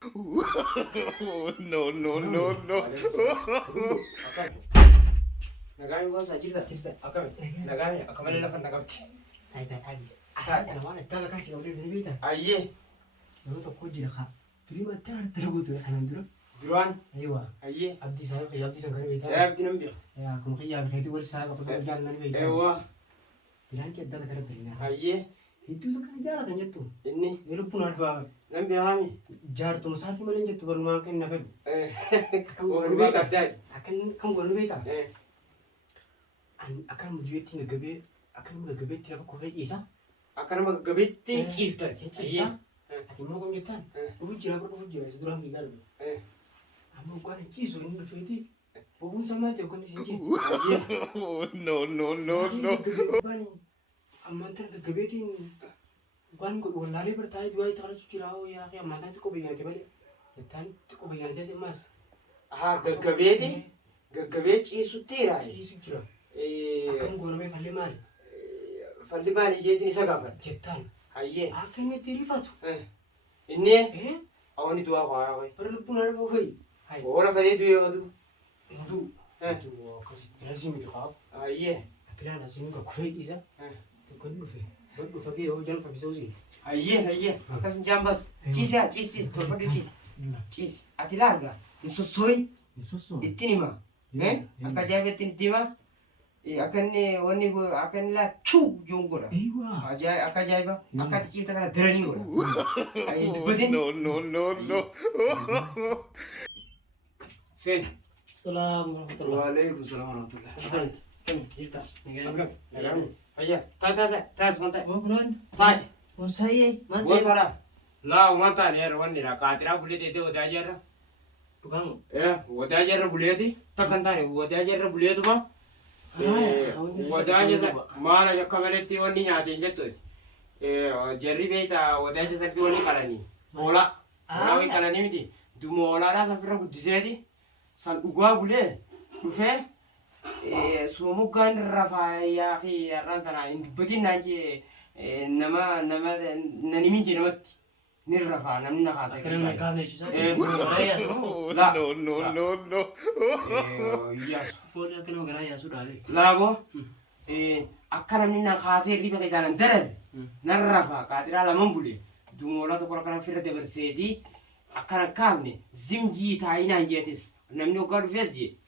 No, no, no, no. Nagami ko sa cerita. Nagami, ako malalapan nagabti. Ay. Naman nagtala kasi ulit binibita. Ayye. Naman to ko jira ka. Terima tarago to kanan duro. Duran. Aywa. Ayye. Abdi saya kay abdi sang kanibita. Ya tinambi. Ya kung kaya kay tuwal sa ko sa jalan nan bita. Ewa. Tiran ke dala kara dina. Ayye. Itu to kan jala kan jettu. Inni. Elu pun alfa Nambi kami. jar to sati malen jettu baru makan nakal. Kamu bita dad. Akan kan gonu bita. Akan mu dueti ngagabe akan mu ngagabe tira ko kay isa. Akan magagabiti chief dad. Isa. Ati mo kong getan. Ujira ko ujira sedurang gigal. Amo ko an chiso ni feti. Bobun sama te ko ni sinje. No, no, no, no. Bani amantan gagabetin gwan ko wala bertay duai takala cucirao ya kaya amantan ko bayan te bale. Getan ko bayan te mas. Ah, gagabiti. Gagabiti chisu tira. Chiso cira. Akan gono me falle mal. Falli bani jeti ni sagafat. Getan. Ayye. Akan me tirifatu. Inni. Awani tuwa ko ay. Perlu pun ada bohai. Hai. Ora fade duye wadu. Ndu. Tu kasi lazim itu kap. Ayye. Atila lazim ka kuai isa. Tu kan lu fe. Baru lu fage oh jangan bisa usi. Ayye. Akas jambas. Cis. Torfa di cis. Cis. Atilarga. Isusui. Susu. Itinima. Akajabe tintima. Akan ni wani go akan la chu jongora. Ewa. Akajaiba. Akat kita kana derani gora. Ay bedin. No, no, no, no. Sen. Assalamualaikum. Waalaikumsalam warahmatullah. Kan kita. Akan. Ayya. Ta sebentar. Oh beron. Tas. Oh saya. Gua sara. La mata ne wani na katira bulete te wadajar. Tukang. Wadajar bulete. Takanta ne wadajar bulete ba. Wadaja sa mana ya kamereti wani nyate jetto. Jerry beta wadaja sa wani kalani. Ola. Ola wi kalani miti. Dumo ola ra sa fira gudiseti. San ugwa bule. Dufe. Sumu kan rafa ya khi rantana betin naje nama nanimi namati. Nirrafa namna khasa. Kena nak kau ni sih. Raya No, no, no, no. Yes. Phone kena raya sudah le. Labo. Akkana minna khase riba ke jalan daran. Narrafa katira la mambule. Dumola to kora kana firde bersedi. Akkana kamne zimji taina jetis. Namni ogar fezji.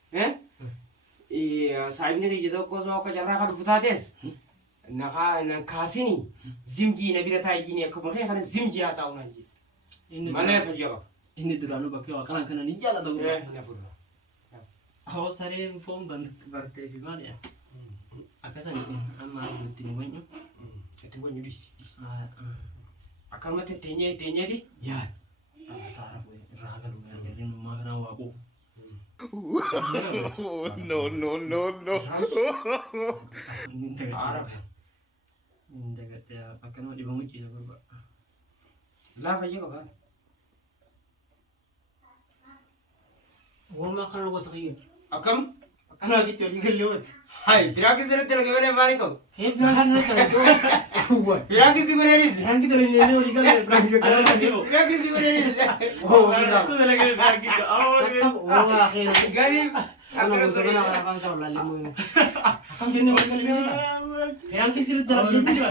Saibne ke jedo ko so ka jarra ka futades. Naka nan kasini zimji na bira tayi ne kuma kai kana zimji ya tawo nan ji. Mana fa jawa. Ini duranu pakai wakalan kena ni jalan tu. Na furra. Awak sari phone berte di mana ya? Akasan ini amma rutin banyu. Itu banyu dis. Akan mate tenye di? Ya. Taruh raga lu ya. Jadi makan aku. No, no, no, no. Arab. Jaga dia akan mau dibangun cina berba. La fa jaga ba. Wal makan aku tak ingin. Akam? Akan lagi tu lagi lewat. Hai, piraki sira tela ke bane mari ko. Kayak berangkat nak tu. Buat. Piraki sigure ris. Berangkat tu ni lewat lagi lewat berangkat tu lewat. Piraki sigure ris. Oh, aku dah lagi berangkat tu. Oh, akhir. Garib. Aku nak sekolah nak apa sah lalu mu. Kamu jenis macam ni mana? Berangkat sih dah lagi tu.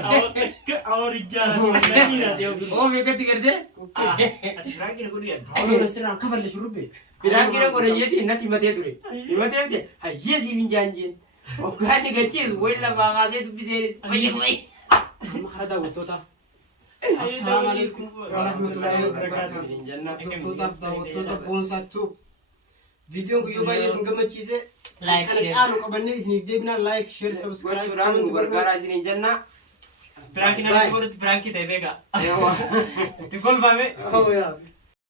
Awak jalan lagi dah dia. Oh, mereka tiga deh. Berangkat aku dia. Awak serang kafan le syurube. Piraki na ko yeti na timate dure. Timate te. Hai, yes ibin janjin. Oh, kan ni gacir. Wala ba ka se tu bise. Wai. Mahada waktu ta. Assalamualaikum warahmatullahi wabarakatuh. Jannah Tu ta pun satu. Video ko yoba yes ngam chise Like, kana share. channel ko banne isni debna like share subscribe Guran gurgara sini jannah. Prank na Bye. puro prank देवेगा Ewa. तू कॉल पावे oh ya